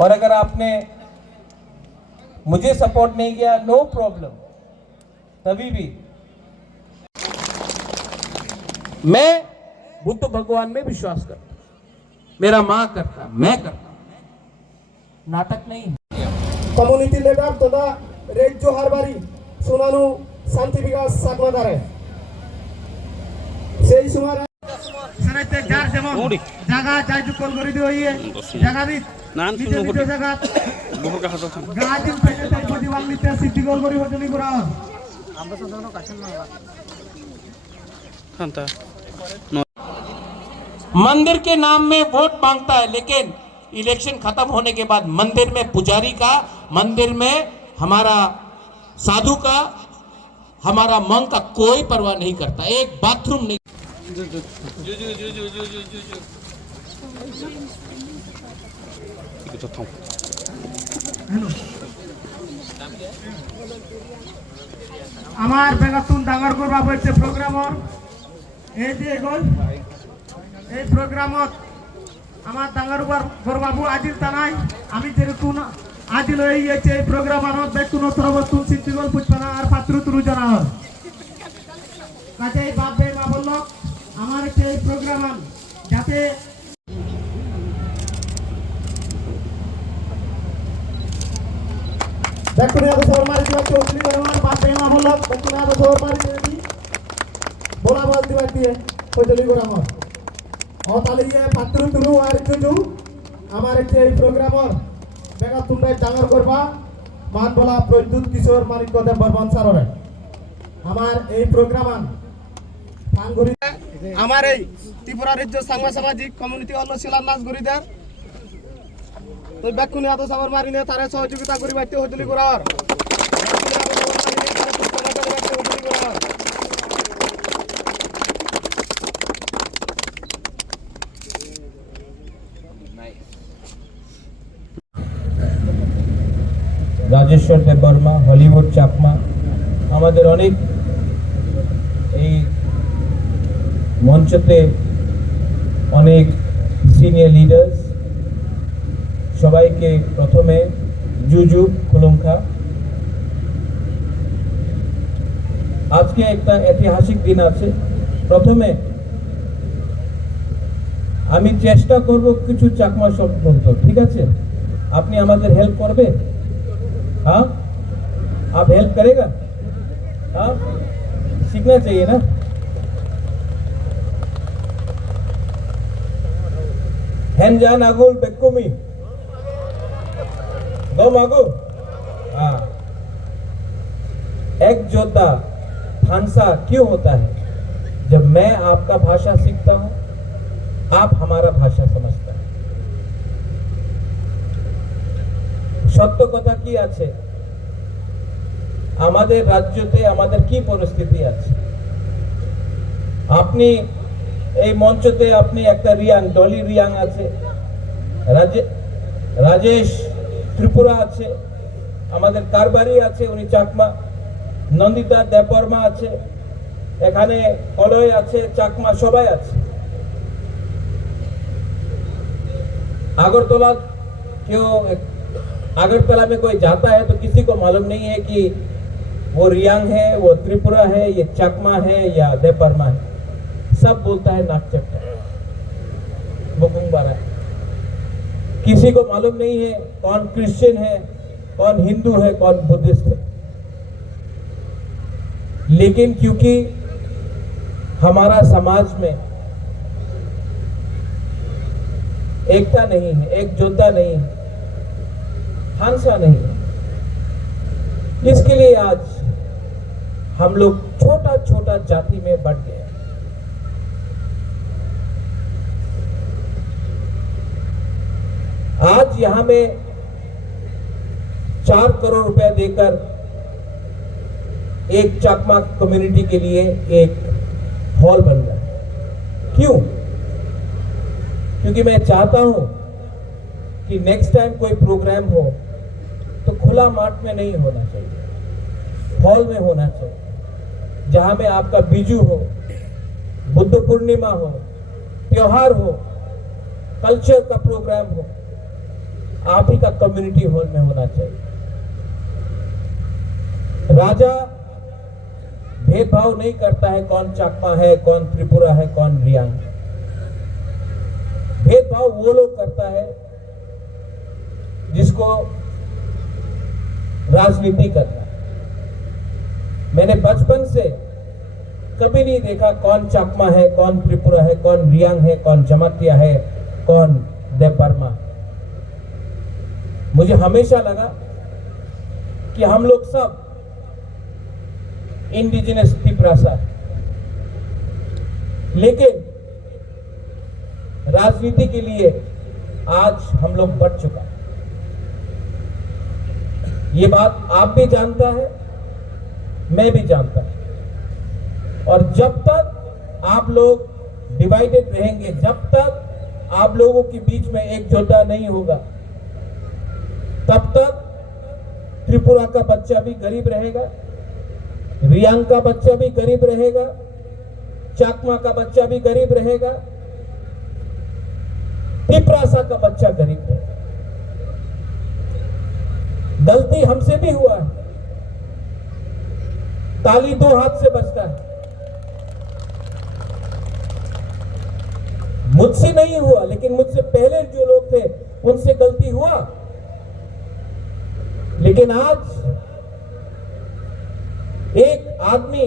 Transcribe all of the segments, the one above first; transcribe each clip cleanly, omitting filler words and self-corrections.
और अगर आपने मुझे सपोर्ट नहीं किया, नो प्रॉब्लम, तभी भी मैं बुद्ध भगवान में विश्वास करता, मेरा माँ करता, मैं करता, नाटक नहीं है। कम्युनिटी लीडर तथा रेज्जो हारबारी सोनानु शांति विकास सागमादारे সেই সময় সরাইতে যার যেমন জায়গা যাই যুকল করে দিও ইয়ে জায়গা দি নান শুনো জায়গা বহু কাজ আছে গাদিন পেতে তাই বদি বাংলিতে সিদ্ধি গোল করি হোটেলি করা আমরা সাধারণ কাছেন না শান্তা मंदिर के नाम में वोट मांगता है, लेकिन इलेक्शन खत्म होने के बाद मंदिर में पुजारी का, मंदिर में हमारा साधु का, हमारा मंग का कोई परवाह नहीं करता। एक बाथरूम नहीं। আমার বেগাতুন ডাঙর করবা হচ্ছে প্রোগ্রামর এই যে গোল এই প্রোগ্রামত আমার ডাঙর বরবাবু আজিল তানাই আমি যেরকম আজিল হয়ে গেছে এই প্রোগ্রাম আমার বেকুন তরবতুন সিদ্ধিগল পুষ্পানা আর পাত্র তুরু জানার কাজে এই বাপ মা বলল আমার এই প্রোগ্রাম যাতে বেকুন আদো সর মারি দিবা চৌধুরী করমান বাপ মা বলল বেকুন আদো সর মারি দিবি बोला बोल दिवा दिए চৌধুরী করমান তাহলে পাত্র তুলু আর চুজু আমার এই প্রোগ্রামর বেগা তোমরা ডাঙর করবা মান বলা প্রদ্যুৎ কিশোর মানিক দেব বর্মন স্যারের আমার এই প্রোগ্রামান ফাঙ্গুরি আমার এই ত্রিপুরা রাজ্য সামাজিক কমিউনিটি হল শিলান্যাস গরিদার তো বেকুনি আতো সাবর মারিনে তারে সহযোগিতা করি বাইতে হদলি করার রাজেশ্বর দেববর্মা, হলিউড চাকমা, আমাদের অনেক এই মঞ্চতে অনেক সিনিয়র লিডার্স, সবাইকে প্রথমে জুজু খুলুমখা। আজকে একটা ঐতিহাসিক দিন আছে। প্রথমে আমি চেষ্টা করব কিছু চাকমা শব্দ বলতে, ঠিক আছে? আপনি আমাদের হেল্প করবে? हाँ, आप हेल्प करेगा? हाँ, सीखना चाहिए ना। हैंजान आगुल बेकुमी दो मागो। हाँ, एक जोधा फांसा क्यों होता है? जब मैं आपका भाषा सीखता हूं, आप हमारा भाषा समझता है। সত্য কথা কি আছে, আমাদের রাজ্যতে আমাদের কি পরিস্থিতি আছে। আপনি এই মঞ্চতে আপনি একটা রিয়াং, ডলি রিয়াং আছে, রাজেশ ত্রিপুরা আছে, আমাদের কারবারি আছে, উনি চাকমা, নন্দিতা দেববর্মা আছে, এখানে অলয় আছে, চাকমা সবাই আছে। আগরতলা কেউ अगरतला में कोई जाता है तो किसी को मालूम नहीं है कि वो रियांग है, वो त्रिपुरा है, ये चकमा है या देवबर्मा है। सब बोलता है नागचट्टा, बुकुंगबारा। किसी को मालूम नहीं है कौन क्रिश्चियन है, कौन हिंदू है, कौन बुद्धिस्ट है। लेकिन क्योंकि हमारा समाज में एकता नहीं है, एकजुटता नहीं है, हांसा नहीं, इसके लिए आज हम लोग छोटा छोटा जाति में बढ़ गए। आज यहां में 4 करोड़ रुपए देकर एक चाकमा कम्युनिटी के लिए एक हॉल बन रहा है। क्यों? क्योंकि मैं चाहता हूं कि नेक्स्ट टाइम कोई प्रोग्राम हो तो खुला माठ में नहीं होना चाहिए, हॉल में होना चाहिए, जहां में आपका बीजू हो, बुद्ध पूर्णिमा हो, त्योहार हो, कल्चर का प्रोग्राम हो, आप ही का कम्युनिटी हॉल में होना चाहिए। राजा भेदभाव नहीं करता है कौन चाकमा है, कौन त्रिपुरा है, कौन रियांग। भेदभाव वो लोग करता है जिसको राजनीति करना है। मैंने बचपन से कभी नहीं देखा कौन चाकमा है, कौन त्रिपुरा है, कौन रियांग है, कौन जमातिया है, कौन देवबर्मा। मुझे हमेशा लगा कि हम लोग सब इंडिजिनस त्रिपुरासा है, लेकिन राजनीति के लिए आज हम लोग बढ़ चुका है। ये बात आप भी जानता है, मैं भी जानता हूं। और जब तक आप लोग डिवाइडेड रहेंगे, जब तक आप लोगों के बीच में एकजुटता नहीं होगा, तब तक त्रिपुरा का बच्चा भी गरीब रहेगा, रियांग का बच्चा भी गरीब रहेगा, चाकमा का बच्चा भी गरीब रहेगा, त्रिपुरासा का बच्चा गरीब रहेगा। गलती हमसे भी हुआ है, ताली दो हाथ से बजता है। मुझसे नहीं हुआ, लेकिन मुझसे पहले जो लोग थे उनसे गलती हुआ। लेकिन आज एक आदमी,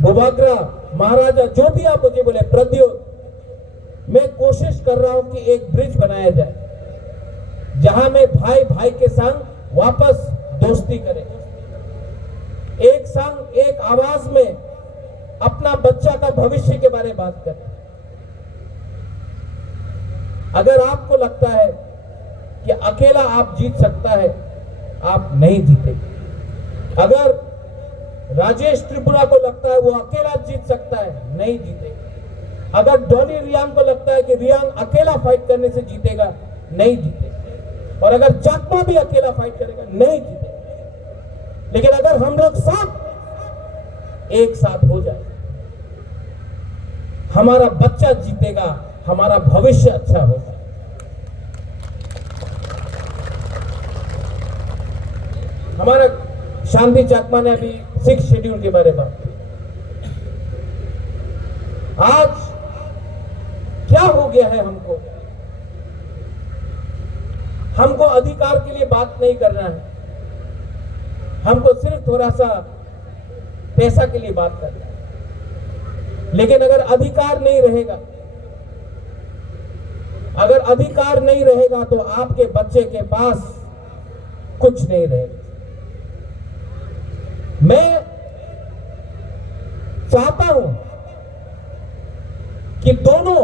बुबाग्रा, महाराजा, जो भी आप मुझे बोले, प्रद्योत, मैं कोशिश कर रहा हूं कि एक ब्रिज बनाया जाए जहां में भाई भाई के संग वापस दोस्ती करें, एक संग एक आवाज में अपना बच्चा का भविष्य के बारे में बात करें। अगर आपको लगता है कि अकेला आप जीत सकता है, आप नहीं जीतेंगे। अगर राजेश त्रिपुरा को लगता है वो अकेला जीत सकता है, नहीं जीतेगा। अगर डॉली रियांग को लगता है कि रियांग अकेला फाइट करने से जीतेगा, नहीं जीतेगा। और अगर चाकमा भी अकेला फाइट करेगा, नहीं जीतेगा। लेकिन अगर हम लोग सब एक साथ हो जाए, हमारा बच्चा जीतेगा, हमारा भविष्य अच्छा होगा। हमारा शांति चाकमा ने अभी 6 शेड्यूल के बारे में बात की। आज क्या हो गया है, हमको अधिकार के लिए बात नहीं करना है, हमको सिर्फ थोड़ा सा पैसा के लिए बात करना है। लेकिन अगर अधिकार नहीं रहेगा, अगर अधिकार नहीं रहेगा तो आपके बच्चे के पास कुछ नहीं रहेगा। मैं चाहता हूं कि दोनों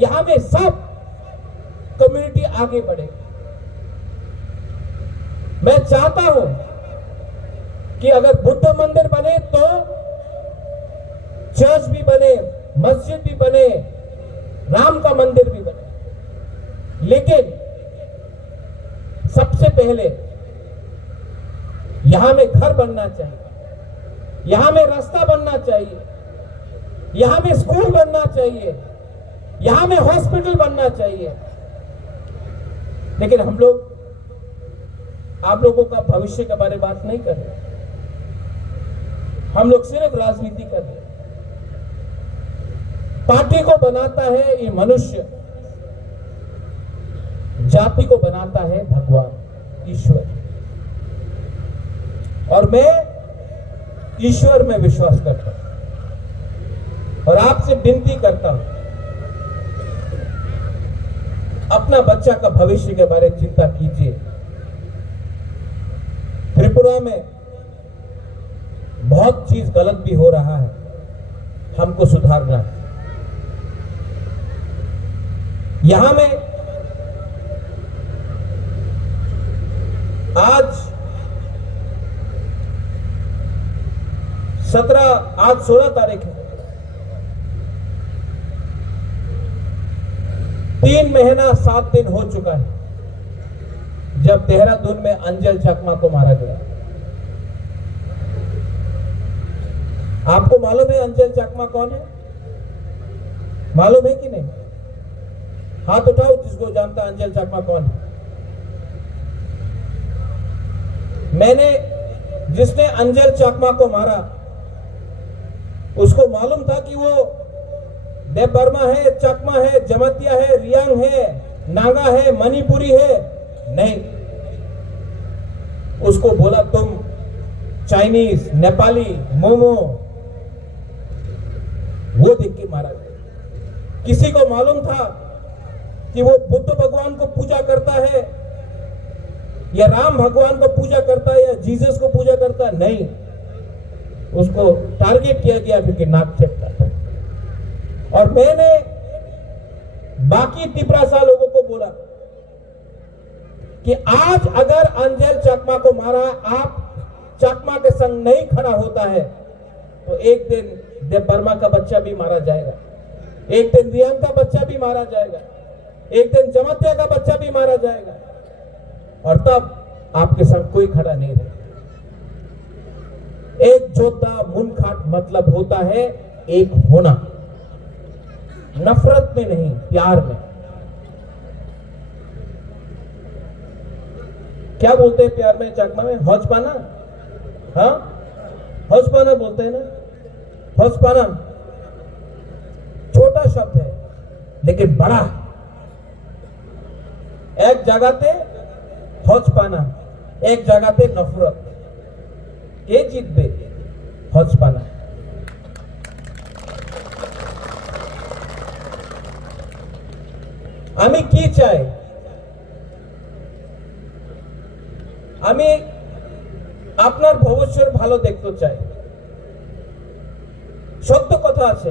यहां में सब कम्युनिटी आगे बढ़े। मैं चाहता हूं कि अगर बुद्ध मंदिर बने तो चर्च भी बने, मस्जिद भी बने, राम का मंदिर भी बने। लेकिन सबसे पहले यहां में घर बनना चाहिए, यहां में रास्ता बनना चाहिए, यहां में स्कूल बनना चाहिए, यहां में हॉस्पिटल बनना चाहिए। लेकिन हम लोग आप लोगों का भविष्य के बारे में बात नहीं कर रहे, हम लोग सिर्फ राजनीति कर रहे। पार्टी को बनाता है ये मनुष्य, जाति को बनाता है भगवान ईश्वर। और मैं ईश्वर में विश्वास करता हूं और आपसे विनती करता हूं, अपना बच्चा का भविष्य के बारे में चिंता कीजिए। त्रिपुरा में बहुत चीज गलत भी हो रहा है, हमको सुधारना है। यहां में आज 16 तारीख है, 3 महीना 7 दिन हो चुका है जब देहरादून में अंजल चाकमा को मारा गया। आपको मालूम है अंजल चाकमा कौन है? मालूम है कि नहीं? हाथ उठाओ जिसको जानता है अंजल चाकमा कौन है। मैंने जिसने अंजल चाकमा को मारा उसको मालूम था कि वो देव बर्मा है, चकमा है, जमातिया है, रियांग है, नागा है, मणिपुरी है? नहीं, उसको बोला तुम चाइनीज, नेपाली, मोमो, वो देख के मारा गया। किसी को मालूम था कि वो बुद्ध भगवान को पूजा करता है या राम भगवान को पूजा करता है या जीसस को पूजा करता है? नहीं, उसको टारगेट किया गया क्योंकि नाक चेपता था। और मैंने बाकी तिपरासा लोगों को बोला कि आज अगर अंजल चकमा को मारा, आप चकमा के संग नहीं खड़ा होता है तो एक दिन देव बर्मा का बच्चा भी मारा जाएगा, एक दिन रियांग का बच्चा भी मारा जाएगा, एक दिन जमातिया का बच्चा भी मारा जाएगा, और तब आपके संग कोई खड़ा नहीं रहेगा। एक जोधा मुनखाट मतलब होता है एक होना, नफरत में नहीं, प्यार में। क्या बोलते हैं प्यार में चकमा में? हौजपाना। हाँ, हौजपाना बोलते हैं ना। हौजपाना छोटा शब्द है लेकिन बड़ा। एक जगह पे हौजपाना, एक जगह पे नफरत, के जितबे? हौजपाना। আমি কি চাই? আমি আপনার ভবিষ্যৎ ভালো দেখতে চাই। সত্য কথা আছে,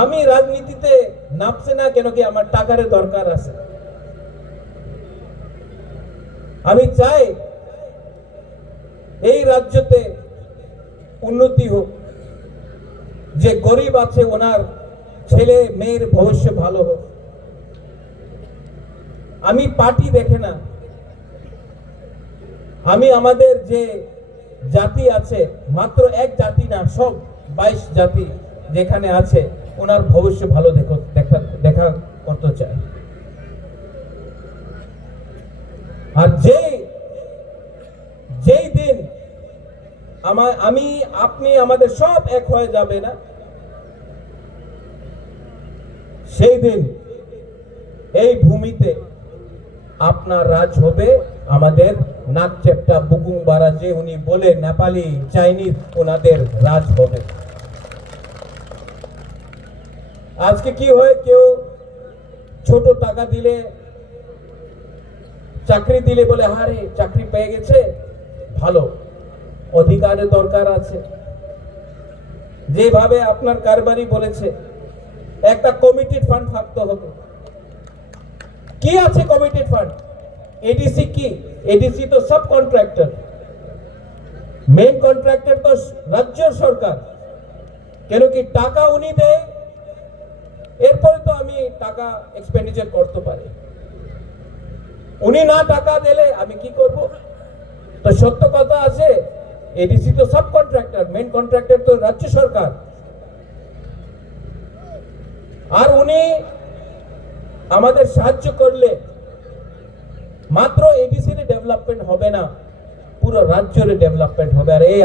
আমি রাজনীতিতে নামছে না কেন কি আমার টাকার দরকার আছে। আমি চাই এই রাজ্যতে উন্নতি হোক, যে গরিব আছে ওনার ছেলে মেয়ের ভবিষ্যৎ ভালো হোক। আমি পার্টি দেখে না, আমি আমাদের যে জাতি আছে, মাত্র এক জাতি না, সব 22 জাতি যেখানে আছে ওনার ভবিষ্যৎ ভালো দেখা করতে চায়। আর যেই দিন আমি আপনি আমাদের সব এক হয়ে যাবে না, সেই দিন এই ভূমিতে আপনার রাজ হবে, আমাদের নাক চেপটা বুকুং বারা যে উনি বলে নেপালি, চাইনিজ, ওনাদের রাজ হবে। আজকে কি হয়, কেউ ছোট টাকা দিলে, চাকরি দিলে বলে হারে চাকরি পেয়ে গেছে, ভালো, অধিকারের দরকার আছে। যেভাবে আপনার কারবারি বলেছে একটা কমিটেড ফান্ড থাকতে হবে। কি আছে কমিটেড ফান্ড? এডিসি কি? এডিসি তো সব কন্ট্রাক্টর, মেন কন্ট্রাক্টর তো রাজ্য সরকার। কেন কি টাকা উনি দেয়, এরপরে তো আমি টাকা এক্সপেন্ডিচার করতে পারি। উনি না টাকা দিলে আমি কি করব? তো সত্য কথা আছে, এডিসি তো সব কন্ট্রাক্টর, মেন কন্ট্রাক্টর তো রাজ্য সরকার। আর উনি আমাদের সাহায্য করলে মাত্র এডিসি এর ডেভেলপমেন্ট হবে না, পুরো রাজ্যের ডেভেলপমেন্ট হবে। আর এই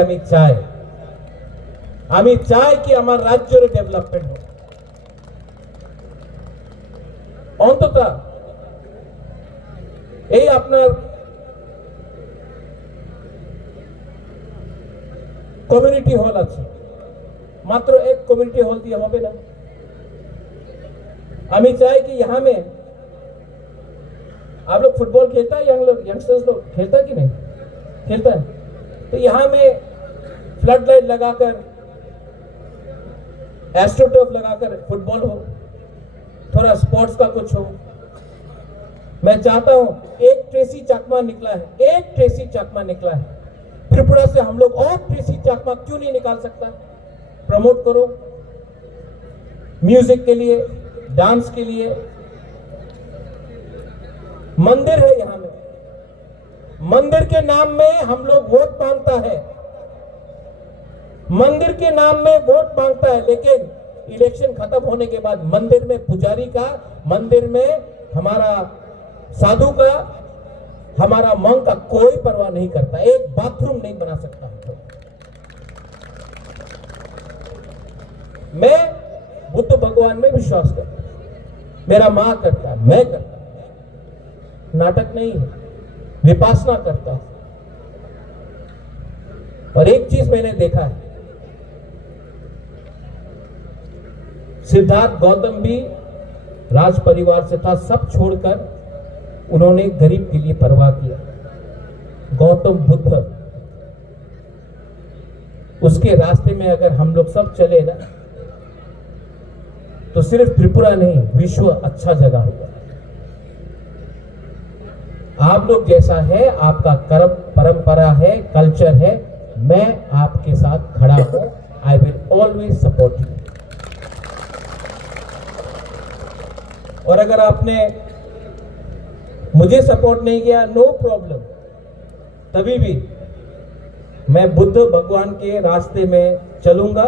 আমি চাই কি আমার রাজ্যের ডেভেলপমেন্ট হোক। অন্তত এই আপনার কমিউনিটি হল আছে, মাত্র एक कम्युनिटी हॉल दिया হবে না। আমি চাই कि यहाँ में आप लोग फुटबॉल खेलता है, यंगस्टर्स लोग खेलता है कि नहीं खेलता है? तो यहाँ में फ्लड लाइट लगाकर, एस्ट्रोटर्फ लगाकर फुटबॉल हो, थोड़ा स्पोर्ट्स का कुछ हो। मैं चाहता हूं, एक ट्रेसी चकमा निकला है, एक ट्रेसी चकमा निकला है त्रिपुरा से, हम लोग और ट्रेसी चकमा क्यों नहीं निकाल सकता? प्रमोट करो, म्यूजिक के लिए, डांस के लिए। मंदिर है यहां में, मंदिर के नाम में हम लोग वोट मांगता है, मंदिर के नाम में वोट मांगता है, लेकिन इलेक्शन खत्म होने के बाद मंदिर में पुजारी का, मंदिर में हमारा साधु का हमारा मांग का कोई परवाह नहीं करता, एक बाथरूम नहीं बना सकता हम लोग। मैं बुद्ध भगवान में विश्वास करता हूं, मेरा मां करता है, मैं करता हूं, नाटक नहीं है, विपासना करता हूं। और एक चीज मैंने देखा है, सिद्धार्थ गौतम भी राज परिवार से था, सब छोड़कर उन्होंने गरीब के लिए परवाह किया। गौतम बुद्ध, उसके रास्ते में अगर हम लोग सब चले ना, तो सिर्फ त्रिपुरा नहीं, विश्व अच्छा जगह होगा। आप लोग जैसा है, आपका कर्म परंपरा है, कल्चर है, मैं आपके साथ खड़ा हूं। I will always support you. और अगर आपने मुझे सपोर्ट नहीं किया, नो प्रॉब्लम, तभी भी मैं बुद्ध भगवान के रास्ते में चलूंगा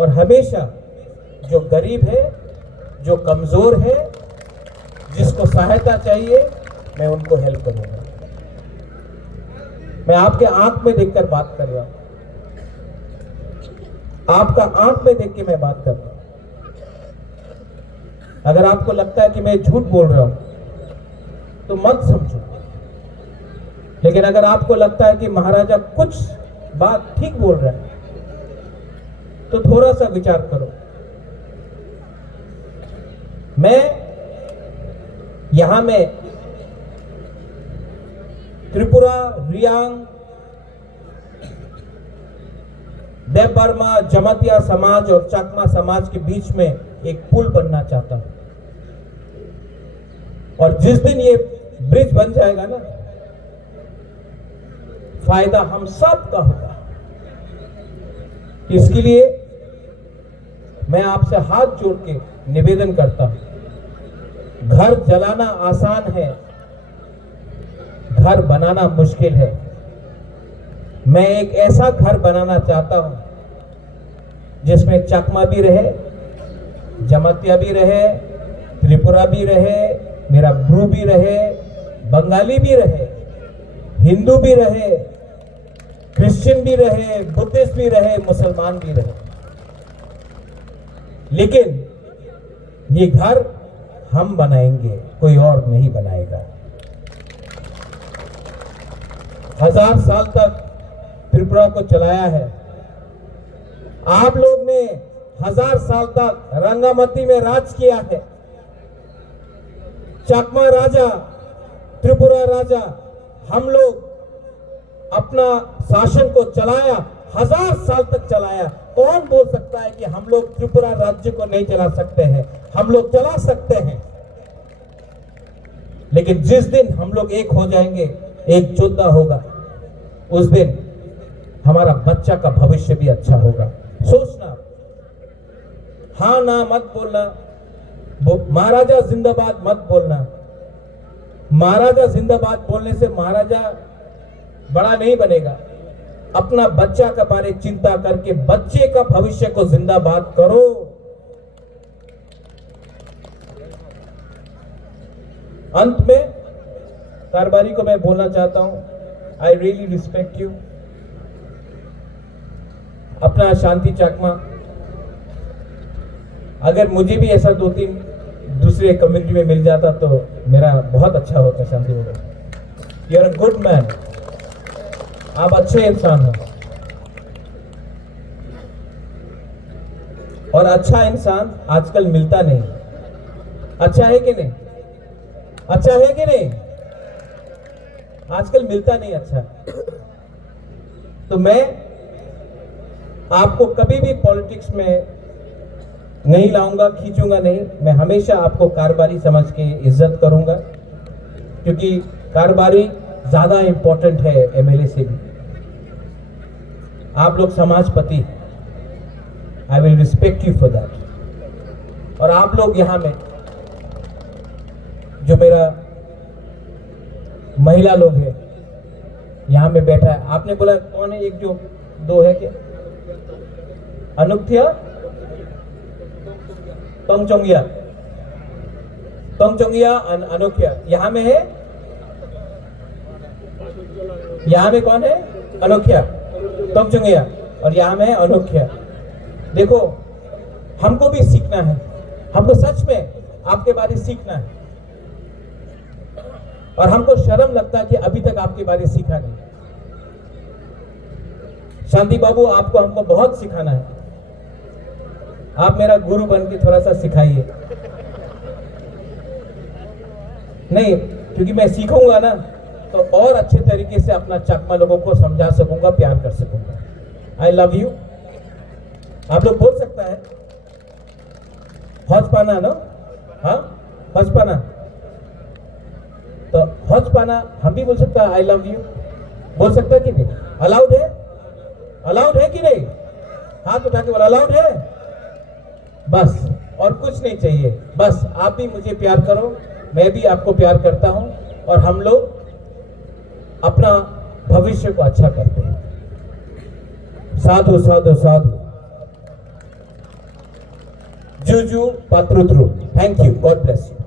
और हमेशा जो गरीब है, जो कमजोर है, जिसको सहायता चाहिए, मैं उनको हेल्प करूंगा। मैं आपके आंख में देखकर बात कर रहा हूं, आपका आंख में देख के मैं बात कर रहा हूं। अगर आपको लगता है कि मैं झूठ बोल रहा हूं तो मत समझो, लेकिन अगर आपको लगता है कि महाराजा कुछ बात ठीक बोल रहा है तो थोड़ा सा विचार करो। मैं यहां में त्रिपुरा, रियांग, देवबर्मा, जमातिया समाज और चकमा समाज के बीच में एक पुल बनना चाहता हूं। और जिस दिन ये ब्रिज बन जाएगा ना, फायदा हम सब का होगा। इसके लिए मैं आपसे हाथ जोड़ के निवेदन करता हूं। घर जलाना आसान है, घर बनाना मुश्किल है। मैं एक ऐसा घर बनाना चाहता हूं जिसमें चकमा भी रहे, जमातिया भी रहे, त्रिपुरा भी रहे, मेरा ब्रू भी रहे, बंगाली भी रहे, हिंदू भी रहे, क्रिश्चियन भी रहे, बुद्धिस्ट भी रहे, मुसलमान भी रहे। लेकिन ये घर हम बनाएंगे, कोई और नहीं बनाएगा। 1000 साल तक त्रिपुरा को चलाया है। आप लोग ने 1000 साल तक रंगामती में राज किया है। चकमा राजा, त्रिपुरा राजा, हम लोग अपना शासन को चलाया, 1000 साल तक चलाया। कौन बोल सकता है कि हम लोग त्रिपुरा राज्य को नहीं चला सकते हैं? हम लोग चला सकते हैं, लेकिन जिस दिन हम लोग एक हो जाएंगे, एक योद्धा होगा, उस दिन हमारा बच्चा का भविष्य भी अच्छा होगा। सोचना, हाँ ना मत बोलना, महाराजा जिंदाबाद मत बोलना। महाराजा जिंदाबाद बोलने से महाराजा बड़ा नहीं बनेगा। अपना बच्चा के बारे चिंता करके बच्चे का भविष्य को जिंदाबाद करो। अंत में कारबारी को मैं बोलना चाहता हूं, आई रियली रिस्पेक्ट यू। अपना शांति चकमा, अगर मुझे भी ऐसा 2-3 दूसरे कम्युनिटी में मिल जाता तो मेरा बहुत अच्छा होता। शांति बोलो, you are a good man, आप अच्छे इंसान हो। और अच्छा इंसान आजकल मिलता नहीं। अच्छा है कि नहीं? अच्छा है कि नहीं? आजकल मिलता नहीं अच्छा। तो मैं आपको कभी भी पॉलिटिक्स में नहीं लाऊंगा, खींचूंगा नहीं। मैं हमेशा आपको कारबारी समझ के इज्जत करूंगा, क्योंकि कारबारी ज्यादा इंपॉर्टेंट है एमएलए से भी। आप लोग समाजपति, I will respect you for that. और आप लोग यहां में जो मेरा महिला लोग है यहां में बैठा है, आपने बोला कौन है? एक जो 2 है क्या? अनुक्थिया, तोंगचोंगिया, तोंगचोंगिया, अनुक्थिया यहां में है। यहाँ में कौन है? अनोखिया तोमचुंगिया, और यहाँ में अनोखिया। देखो, हमको भी सीखना है, हमको सच में आपके बारे सीखना है, और हमको शर्म लगता है कि अभी तक आपके बारे सीखा नहीं। शांति बाबू, आपको हमको बहुत सिखाना है। आप मेरा गुरु बन के थोड़ा सा सिखाइए। नहीं, क्योंकि मैं सीखूंगा ना तो और अच्छे तरीके से अपना चकमा लोगों को समझा सकूंगा, प्यार कर सकूंगा। I love you. आप लोग बोल सकता है हौज पाना ना? हाँ, हौज पाना। तो हौज पाना हम भी बोल सकता है। आई लव यू बोल सकता है कि नहीं? अलाउड है? अलाउड है कि नहीं? हाथ उठा के बोला अलाउड है। बस, और कुछ नहीं चाहिए। बस आप भी मुझे प्यार करो, मैं भी आपको प्यार करता हूं, और हम लोग अपना भविष्य को अच्छा करते हैं। साधु साधु साधु। जुजु पात्रुत्रु। Thank you. God bless you.